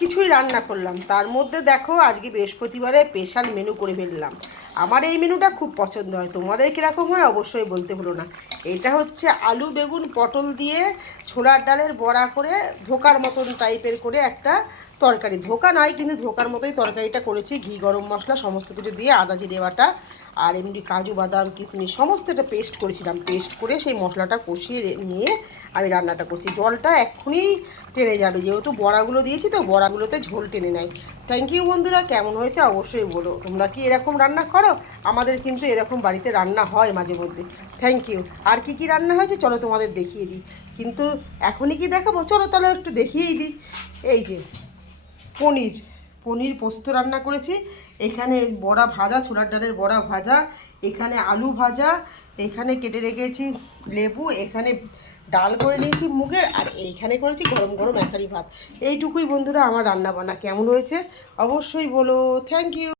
কিছুই রান্না করলাম। তার মধ্যে দেখো আজকে বৃহস্পতিবারে স্পেশাল মেনু করে ফেললাম। আমার এই মেনুটা খুব পছন্দ হয়, তোমাদের কীরকম হয় অবশ্যই বলতে ভুলো না। এটা হচ্ছে আলু বেগুন পটল দিয়ে ছোলার ডালের বড়া করে ধোকার মতন টাইপের করে একটা তরকারি। ধোকা নয় কিন্তু ধোকার মতোই তরকারিটা করেছি। ঘি গরম মশলা সমস্ত কিছু দিয়ে আদা জিরে বাটা আর এমনি কাজু বাদাম কিশমিশ সমস্ত এটা পেস্ট করেছিলাম। পেস্ট করে সেই মশলাটা কষিয়ে নিয়ে আমি রান্নাটা করছি। জলটা এক্ষুনি টেনে যাবে, যেহেতু বড়াগুলো দিয়েছি তো বড়াগুলোতে ঝোল টেনে নেয়। থ্যাংক ইউ বন্ধুরা, কেমন হয়েছে অবশ্যই বলো। তোমরা কি এরকম রান্না করো? আমাদের কিন্তু এরকম বাড়িতে রান্না হয় মাঝে মধ্যে। Thank you. আর কি কি রান্না হয়েছে চলো তোমাদের দেখিয়ে দিই। কিন্তু এখনই কি দেখাবো? চলো তাহলে একটু দেখিয়েই দিই। এই যে পনির পনির পোস্ত রান্না করেছি। এখানে বড়া ভাজা, ছোলার ডালের বড়া ভাজা, এখানে আলু ভাজা, এখানে কেটে রেখেছি লেবু, এখানে ডাল করে নিয়েছি মুগের, আর এইখানে করেছি গরম গরম একারি ভাত। এইটুকুই বন্ধুরা আমার রান্না বান্না। কেমন হয়েছে অবশ্যই বলো। Thank you.